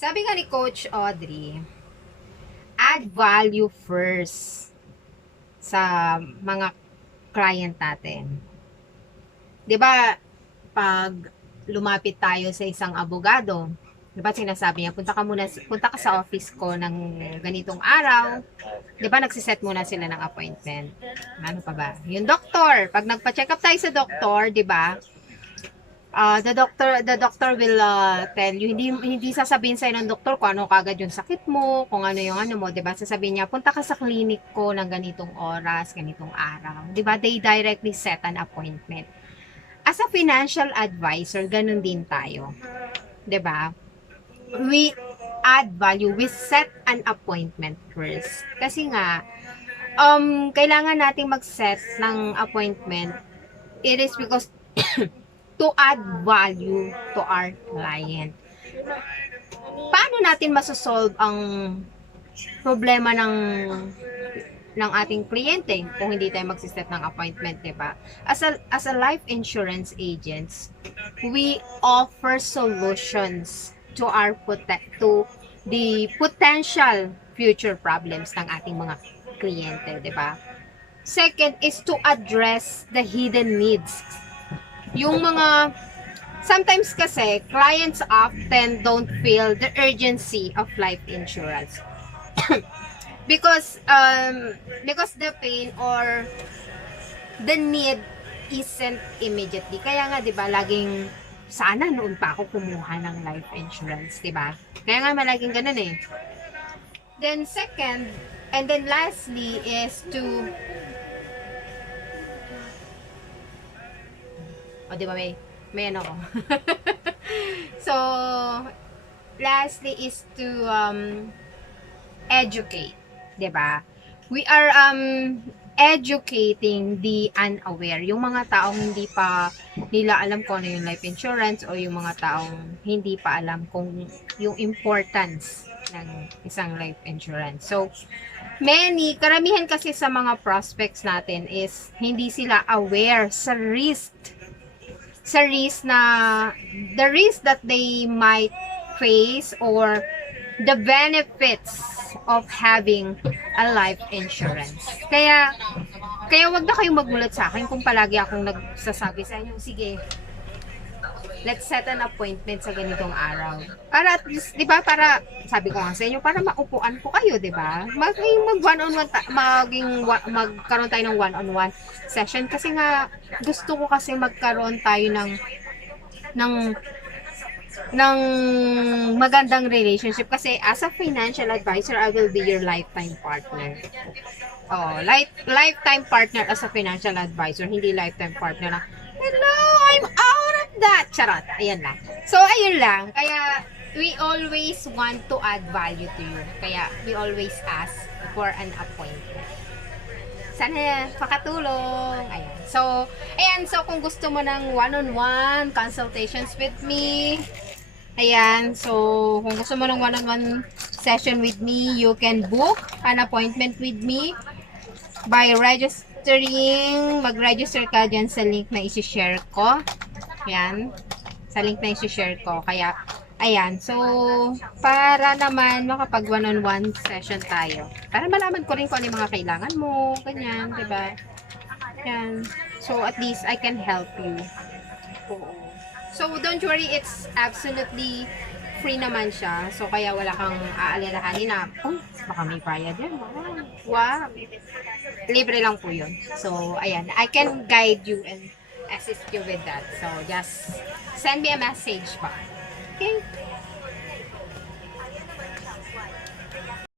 Sabi nga ni Coach Audrey, add value first sa mga client natin. 'Di ba, pag lumapit tayo sa isang abogado, 'di ba sinasabi niya, punta ka sa office ko ng ganitong araw. 'Di ba nagsiset muna sila ng appointment. Ano pa ba? Yung doktor, pag nagpa-check up tayo sa doktor, 'di ba? The doctor will tell you, hindi sasabihin sa'yo ng doktor kung ano kagad yung sakit mo, kung ano yung ano mo, 'di ba? Sasabihin niya, punta ka sa clinic ko ng ganitong oras, ganitong araw. 'Di ba? They directly set an appointment. As a financial advisor, ganun din tayo. 'Di ba? We add value, we set an appointment first. Kasi nga, kailangan nating mag-set ng appointment. It is because to add value to our client. Paano natin masosolve ang problema ng ating kliyente kung hindi tayo magsiset ng appointment, 'di ba? As a life insurance agents, we offer solutions to the potential future problems ng ating mga kliyente, 'di ba? Second is to address the hidden needs. Yung mga sometimes kasi clients often don't feel the urgency of life insurance because the pain or the need isn't immediately. Kaya nga 'di ba laging sana noon pa ako kumuha ng life insurance, 'di ba? Kaya nga malaging ganun eh. Then second, and then lastly is to di ba may ano ko. So lastly is to educate, 'di ba? We are educating the unaware, yung mga taong hindi pa nila alam kung ano yung life insurance, o yung mga taong hindi pa alam kung yung importance ng isang life insurance. So karamihan kasi sa mga prospects natin is hindi sila aware sa risk na the risk that they might face, or the benefits of having a life insurance. Kaya wag na kayong magulat sa akin kung palagi akong nagsasabi sa inyo, sige, let's set an appointment sa ganitong araw. Para at least, 'di ba, para sabi ko nga sa inyo, para maupuan ko kayo, 'di ba? Magkaroon tayo ng one-on-one session, kasi nga gusto ko kasi magkaroon tayo ng magandang relationship, kasi as a financial advisor, I will be your lifetime partner. Lifetime partner as a financial advisor, hindi lifetime partner na, hello, I'm out of that. Charot. Ayan lang. So, ayun lang. Kaya, we always want to add value to you. Kaya, we always ask for an appointment. Sana makatulong. Ayan. So, kung gusto mo ng one-on-one consultations with me, ayan. So, kung gusto mo ng one-on-one session with me, you can book an appointment with me by mag-register ka dyan sa link na isi-share ko. Ayan. Sa link na isi-share ko. Kaya, ayan. So, para naman makapag one-on-one session tayo. Para malaman ko rin kung ano yung mga kailangan mo. Ganyan, diba? Ayan. So, at least I can help you. Oo. So, don't worry. It's absolutely free naman siya. So, kaya wala kang aalalahanin na, baka may bayad yan. Wow. Libre lang po yun. So, ayan. I can guide you and assist you with that. So, just send me a message pa. Okay?